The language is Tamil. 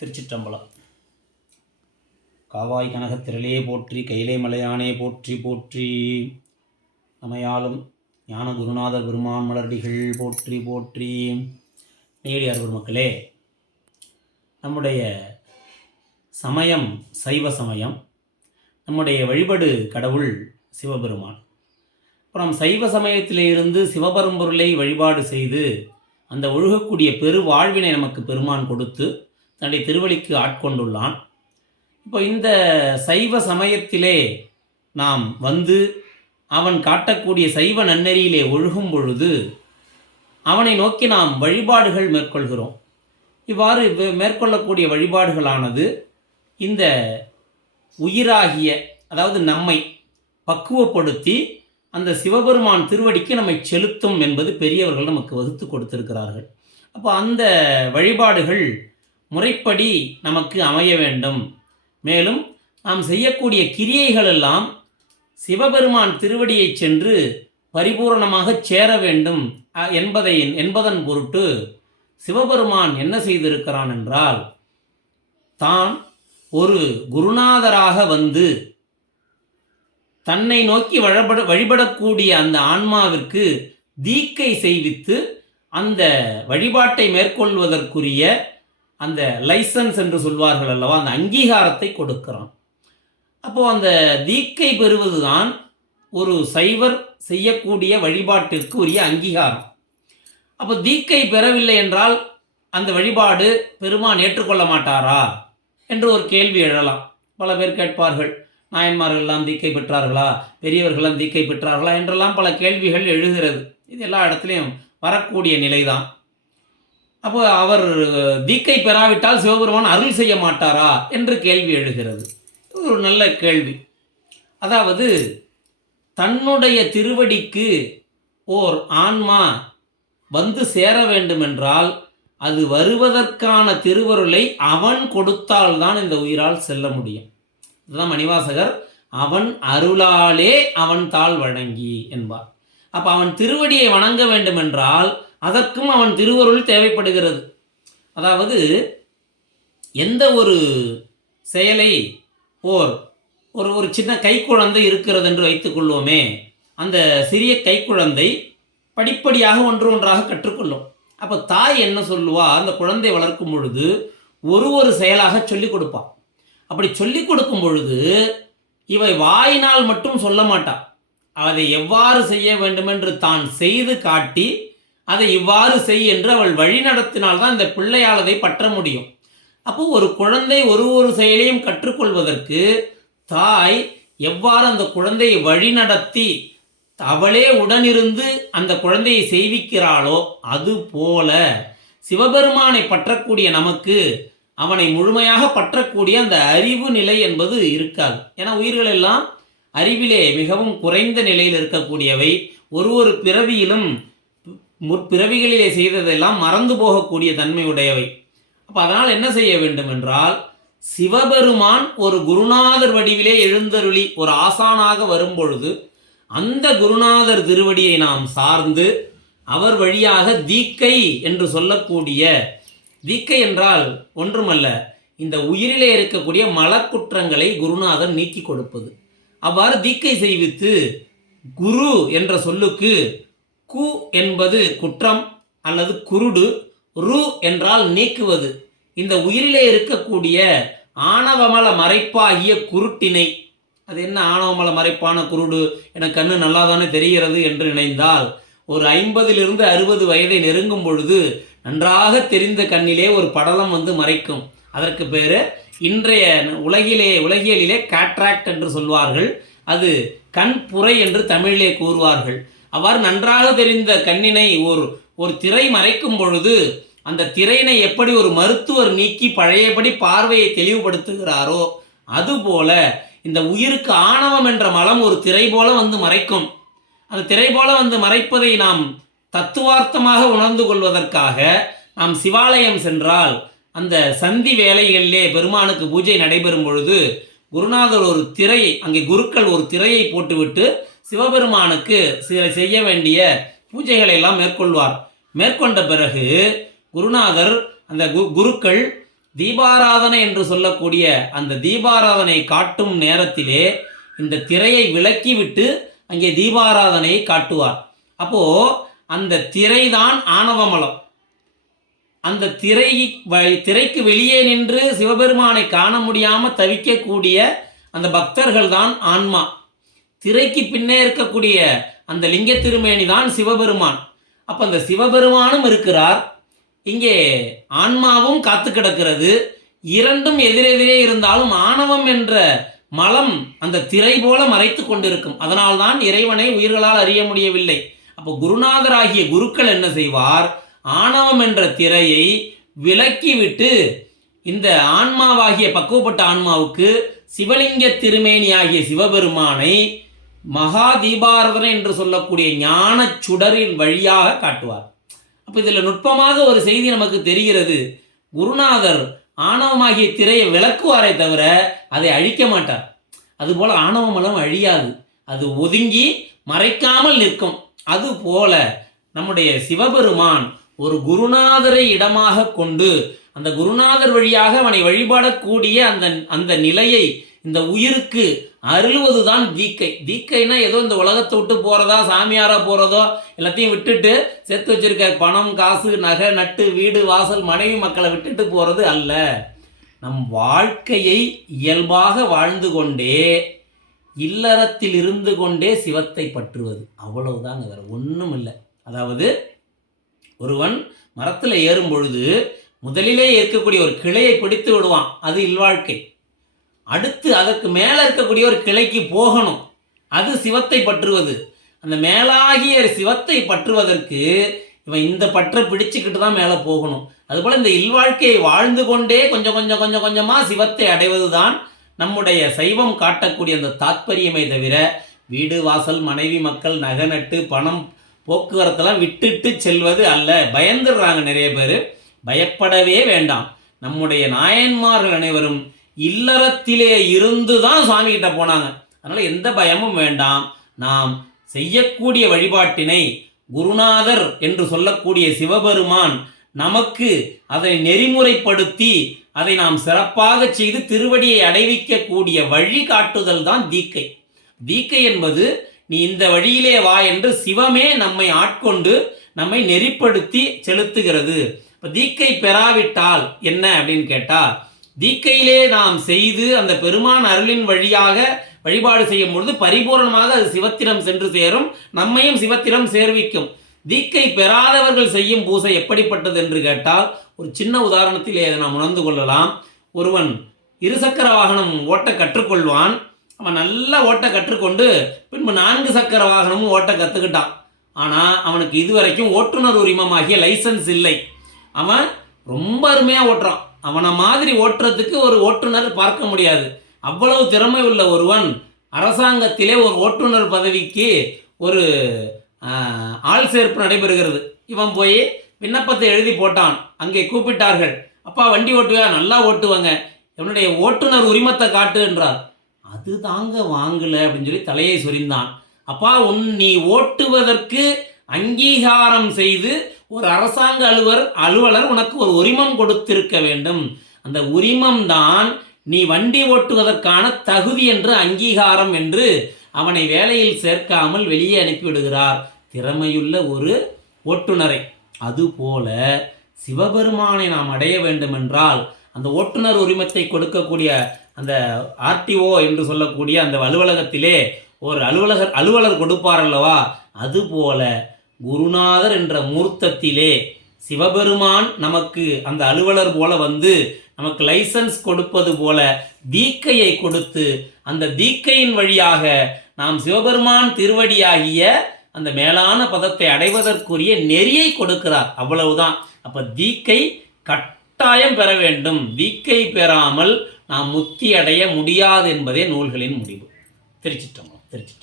திருச்சிற்றம்பலம். காவாய் கனகத் திரளே போற்றி கைலை மலையானே போற்றி போற்றி. அமையாலும் ஞான குருநாதர் பெருமான் மலர்டிகள் போற்றி போற்றி. நேடியார் பெருமக்களே நம்முடைய சமயம் சைவ சமயம் நம்முடைய வழிபடு கடவுள் சிவபெருமான். அப்புறம் சைவ சமயத்திலே இருந்து சிவபரம்பொருளை வழிபாடு செய்து அந்த ஒழுகக்கூடிய பெரு வாழ்வினை நமக்கு பெருமான் கொடுத்து தன்னுடைய திருவழிக்கு ஆட்கொண்டுள்ளான். இப்போ இந்த சைவ சமயத்திலே நாம் வந்து அவன் காட்டக்கூடிய சைவ நன்னெறியிலே ஒழுகும் பொழுது அவனை நோக்கி நாம் வழிபாடுகள் மேற்கொள்கிறோம். இவ்வாறு மேற்கொள்ளக்கூடிய வழிபாடுகளானது இந்த உயிராகிய அதாவது நம்மை பக்குவப்படுத்தி அந்த சிவபெருமான் திருவடிக்கு நம்மை செலுத்தும் என்பது பெரியவர்கள் நமக்கு வகுத்து கொடுத்திருக்கிறார்கள். அப்போ அந்த வழிபாடுகள் முறைப்படி நமக்கு அமைய வேண்டும். மேலும் நாம் செய்யக்கூடிய கிரியைகள் எல்லாம் சிவபெருமான் திருவடியை சென்று பரிபூரணமாகச் சேர வேண்டும் என்பதை என்பதன் பொருட்டு சிவபெருமான் என்ன செய்திருக்கிறான் என்றால் தான் ஒரு குருநாதராக வந்து தன்னை நோக்கி வழிபட வழிபடக்கூடிய அந்த ஆன்மாவிற்கு தீக்கை செய்வித்து அந்த வழிபாட்டை மேற்கொள்வதற்குரிய அந்த லைசன்ஸ் என்று சொல்வார்கள் அல்லவா? அந்த அங்கீகாரத்தை கொடுக்கிறான். அப்போது அந்த தீக்கை பெறுவதுதான் ஒரு சைவர் செய்யக்கூடிய வழிபாட்டிற்கு உரிய அங்கீகாரம். அப்போ தீக்கை பெறவில்லை என்றால் அந்த வழிபாடு பெருமான் ஏற்றுக்கொள்ள மாட்டாரா? என்று ஒரு கேள்வி எழலாம். பல பேர் கேட்பார்கள் நாயன்மார்கள்லாம் தீக்கை பெற்றார்களா? பெரியவர்களெல்லாம் தீக்கை பெற்றார்களா? என்றெல்லாம் பல கேள்விகள் எழுகிறது. இது எல்லா இடத்துலையும் வரக்கூடிய நிலைதான். அப்போ அவர் தீக்கை பெறாவிட்டால் சிவபெருமான் அருள் செய்ய மாட்டாரா என்று கேள்வி எழுகிறது. ஒரு நல்ல கேள்வி. அதாவது தன்னுடைய திருவடிக்கு ஓர் ஆன்மா வந்து சேர வேண்டுமென்றால் அது வருவதற்கான திருவருளை அவன் கொடுத்தால்தான் இந்த உயிரால் செல்ல முடியும். இதுதான் மணிவாசகர் அவன் அருளாலே அவன் தாள் வழங்கி என்பார். அப்போ அவன் திருவடியை வணங்க வேண்டுமென்றால் அதற்கும் அவன் திருவருள் தேவைப்படுகிறது. அதாவது எந்த ஒரு செயலை ஓர் ஒரு ஒரு சின்ன கைக்குழந்தை இருக்கிறது என்று வைத்துக்கொள்வோமே அந்த சிறிய கைக்குழந்தை படிப்படியாக ஒன்று ஒன்றாக கற்றுக்கொள்ளும். அப்போ தாய் என்ன சொல்லுவா? அந்த குழந்தை வளர்க்கும் பொழுது ஒரு ஒரு செயலாக சொல்லிக் கொடுப்பான். அப்படி சொல்லிக் கொடுக்கும் பொழுது இவை வாயினால் மட்டும் சொல்ல மாட்டான். அதை எவ்வாறு செய்ய வேண்டுமென்று தான் செய்து காட்டி அதை இவ்வாறு செய் என்று அவள் வழிநடத்தினால்தான் இந்த பிள்ளையால் அதை பற்ற முடியும். அப்போ ஒரு குழந்தை ஒரு ஒரு செயலையும் கற்றுக்கொள்வதற்கு தாய் எவ்வாறு அந்த குழந்தையை வழிநடத்தி அவளே உடனிருந்து அந்த குழந்தையை செய்விக்கிறாளோ அது போல சிவபெருமானை பற்றக்கூடிய நமக்கு அவனை முழுமையாக பற்றக்கூடிய அந்த அறிவு நிலை என்பது இருக்காது. ஏன்னா உயிர்கள் எல்லாம் அறிவிலே மிகவும் குறைந்த நிலையில் இருக்கக்கூடியவை. ஒரு ஒரு பிறவியிலும் முற்பிறவிகளிலே செய்ததெல்லாம் மறந்து போகக்கூடிய தன்மை உடையவை அப்போ அதனால் என்ன செய்ய வேண்டும் என்றால் சிவபெருமான் ஒரு குருநாதர் வடிவிலே எழுந்தருளி ஒரு ஆசானாக வரும்பொழுது அந்த குருநாதர் திருவடியை நாம் சார்ந்து அவர் வழியாக தீக்கை என்று சொல்லக்கூடிய தீக்கை என்றால் ஒன்றுமல்ல இந்த உயிரிலே இருக்கக்கூடிய மலக்குற்றங்களை குருநாதர் நீக்கி கொடுப்பது. அவ்வாறு தீக்கை செய்வித்து குரு என்ற சொல்லுக்கு கு என்பது குற்றம் அல்லது குருடு ரு என்றால் நீக்குவது. இந்த உயிரிலே இருக்கக்கூடிய ஆணவமல மறைப்பாகிய குருட்டினை அது என்ன ஆணவமல மறைப்பான குருடு என கண்ணு நல்லா தானே தெரிகிறது என்று நினைந்தால் ஒரு ஐம்பதிலிருந்து அறுபது வயதை நெருங்கும் பொழுது நன்றாக தெரிந்த கண்ணிலே ஒரு படலம் வந்து மறைக்கும். அதற்கு பேர் இன்றைய உலகிலே உலகியலிலே கேட்ராக்ட் என்று சொல்வார்கள். அது கண் புரை என்று தமிழிலே கூறுவார்கள். அவ்வாறு நன்றாக தெரிந்த கண்ணினை ஒரு ஒரு திரை மறைக்கும் பொழுது அந்த திரையினை எப்படி ஒரு மருத்துவர் நீக்கி பழையபடி பார்வையை தெளிவுபடுத்துகிறாரோ அதுபோல இந்த உயிருக்கு ஆணவம் என்ற மலம் ஒரு திரை போல வந்து மறைக்கும். அந்த திரை போல வந்து மறைப்பதை நாம் தத்துவார்த்தமாக உணர்ந்து கொள்வதற்காக நாம் சிவாலயம் சென்றால் அந்த சந்தி வேலைகளிலே பெருமானுக்கு பூஜை நடைபெறும் பொழுது குருநாதர் ஒரு திரை அங்கே குருக்கள் ஒரு திரையை போட்டுவிட்டு சிவபெருமானுக்கு சில செய்ய வேண்டிய பூஜைகளை எல்லாம் மேற்கொள்வார். மேற்கொண்ட பிறகு குருநாதர் அந்த கு குருக்கள் தீபாராதனை என்று சொல்லக்கூடிய அந்த தீபாராதனை காட்டும் நேரத்திலே இந்த திரையை விலக்கிவிட்டு அங்கே தீபாராதனையை காட்டுவார். அப்போ அந்த திரைதான் ஆணவமலம் அந்த திரை திரைக்கு வெளியே நின்று சிவபெருமானை காண முடியாமல் தவிக்கக்கூடிய அந்த பக்தர்கள் தான் ஆன்மா. திரைக்கு பின்னே இருக்கக்கூடிய அந்த லிங்க திருமேனி தான் சிவபெருமான். அப்போ அந்த சிவபெருமானும் இருக்கிறார். இங்கே ஆன்மாவும் காத்து கிடக்கிறது. இரண்டும் எதிரெதிரே இருந்தாலும் ஆணவம் என்ற மலம் அந்த திரை போல மறைத்து கொண்டிருக்கும். அதனால்தான் இறைவனை உயிர்களால் அறிய முடியவில்லை. அப்போ குருநாதராகிய குருக்கள் என்ன செய்வார்? ஆணவம் என்ற திரையை விலக்கிவிட்டு இந்த ஆன்மாவாகிய பக்குவப்பட்ட ஆன்மாவுக்கு சிவலிங்க திருமேனியாகிய சிவபெருமானை மகா தீபாரதனை என்று சொல்லக்கூடிய ஞான சுடரின் வழியாக காட்டுவார். அப்போ இதில் நுட்பமாக ஒரு செய்தி நமக்கு தெரிகிறது. குருநாதர் ஆணவமாகிய திரையை விளக்குவாரே தவிர அதை அழிக்க மாட்டார். அதுபோல் ஆணவமலம் அழியாது. அது ஒதுங்கி மறைக்காமல் நிற்கும். அதுபோல நம்முடைய சிவபெருமான் ஒரு குருநாதரை இடமாக கொண்டு அந்த குருநாதர் வழியாக அவனை வழிபடக்கூடிய அந்த அந்த நிலையை இந்த உயிருக்கு அருளுவதுதான் தீக்கை தீக்கைனா ஏதோ இந்த உலகத்தை விட்டு போகிறதா சாமியாராக போகிறதோ எல்லாத்தையும் விட்டுட்டு சேர்த்து வச்சுருக்க பணம் காசு நகை நட்டு வீடு வாசல் மனைவி மக்களை விட்டுட்டு போகிறது அல்ல. நம் வாழ்க்கையை இயல்பாக வாழ்ந்து கொண்டே இல்லறத்தில் இருந்து கொண்டே சிவத்தை பற்றுவது. அவ்வளவுதாங்க வேறு ஒன்றும் இல்லை. அதாவது ஒருவன் மரத்தில் ஏறும் பொழுது முதலிலே இருக்கக்கூடிய ஒரு கிளையை பிடித்து விடுவான். அது இல்வாழ்க்கை. அடுத்து அதற்கு மேலே இருக்கக்கூடிய ஒரு கிளைக்கு போகணும். அது சிவத்தை பற்றுவது. அந்த மேலாகிய சிவத்தை பற்றுவதற்கு இவன் இந்த பற்றை பிடிச்சுக்கிட்டு தான் மேலே போகணும். அதுபோல் இந்த இல்வாழ்க்கையை வாழ்ந்து கொண்டே கொஞ்சம் கொஞ்சம் கொஞ்சம் கொஞ்சமாக சிவத்தை அடைவது தான் நம்முடைய சைவம் காட்டக்கூடிய அந்த தாத்பரியமே தவிர வீடு வாசல் மனைவி மக்கள் நகை நட்டு பணம் போக்குவரத்தெல்லாம் விட்டுட்டு செல்வது அல்ல. பயந்துடுறாங்க நிறைய பேர். பயப்படவே வேண்டாம். நம்முடைய நாயன்மார்கள் அனைவரும் இல்லறத்திலே இருந்து தான் சுவாமி கிட்ட போனாங்க. அதனால எந்த பயமும் வேண்டாம். நாம் செய்யக்கூடிய வழிபாட்டினை குருநாதர் என்று சொல்லக்கூடிய சிவபெருமான் நமக்கு அதை நெறிமுறைப்படுத்தி அதை நாம் சிறப்பாக செய்து திருவடியை அடைவிக்கக்கூடிய வழி காட்டுதல் தான் தீக்கை. தீக்கை என்பது நீ இந்த வழியிலே வா என்று சிவமே நம்மை ஆட்கொண்டு நம்மை நெறிப்படுத்தி செலுத்துகிறது. இப்போ தீக்கை பெறாவிட்டால் என்ன அப்படின்னு கேட்டால் தீக்கையிலே நாம் செய்து அந்த பெருமான் அருளின் வழியாக வழிபாடு செய்யும் பொழுது பரிபூரணமாக அது சிவத்திடம் சென்று சேரும். நம்மையும் சிவத்திடம் சேர்விக்கும். தீக்கை பெறாதவர்கள் செய்யும் பூசை எப்படிப்பட்டது என்று கேட்டால் ஒரு சின்ன உதாரணத்திலே அதை நாம் உணர்ந்து கொள்ளலாம். ஒருவன் இருசக்கர வாகனம் ஓட்ட கற்றுக்கொள்வான். அவன் நல்லா ஓட்ட கற்றுக்கொண்டு பின்பு நான்கு சக்கர வாகனமும் ஓட்ட கற்றுக்கிட்டான் ஆனால் அவனுக்கு இதுவரைக்கும் ஓட்டுநர் உரிமமாகிய லைசன்ஸ் இல்லை. அவன் ரொம்ப அருமையாக ஓட்டுறான். அவனை மாதிரி ஓட்டுறதுக்கு ஒரு ஓட்டுநர் பார்க்க முடியாது. அவ்வளவு திறமை உள்ள ஒருவன் அரசாங்கத்திலே ஒரு ஓட்டுநர் பதவிக்கு ஒரு ஆள் சேர்ப்பு நடைபெறுகிறது. இவன் போய் விண்ணப்பத்தை எழுதி போட்டான். அங்கே கூப்பிட்டார்கள். அப்பா வண்டி ஓட்டுவியா? நல்லா ஓட்டுவாங்க. என்னுடைய ஓட்டுநர் உரிமத்தை காட்டு என்றார். அது தாங்க வாங்கல அப்படின்னு சொல்லி தலையை சொரிந்தான். அப்பா உன் நீ ஓட்டுவதற்கு அங்கீகாரம் செய்து ஒரு அரசாங்க அலுவலர் அலுவலர் உனக்கு ஒரு உரிமம் கொடுத்திருக்க வேண்டும். அந்த உரிமம் தான் நீ வண்டி ஓட்டுவதற்கான தகுதி என்று அங்கீகாரம் என்று அவனை வேலையில் சேர்க்காமல் வெளியே அனுப்பிவிடுகிறார். திறமையுள்ள ஒரு ஓட்டுநரை. அதுபோல சிவபெருமானை நாம் அடைய வேண்டுமென்றால் அந்த ஓட்டுநர் உரிமத்தை கொடுக்கக்கூடிய அந்த ஆர்டிஓ என்று சொல்லக்கூடிய அந்த அலுவலகத்திலே ஒரு அலுவலகர் அலுவலர் கொடுப்பார் அல்லவா? அதுபோல குருநாதர் என்ற மூர்த்தத்திலே சிவபெருமான் நமக்கு அந்த அலுவலர் போல வந்து நமக்கு லைசன்ஸ் கொடுப்பது போல தீக்கையை கொடுத்து அந்த தீக்கையின் வழியாக நாம் சிவபெருமான் திருவடியாகிய அந்த மேலான பதத்தை அடைவதற்குரிய நெறியை கொடுக்கிறார். அவ்வளவுதான். அப்ப தீக்கை கட்டாயம் பெற வேண்டும். தீக்கை பெறாமல் நாம் முத்தி அடைய முடியாது என்பதே நூல்களின் முடிவு. திருச்சிட்டம்பலம் திருச்சி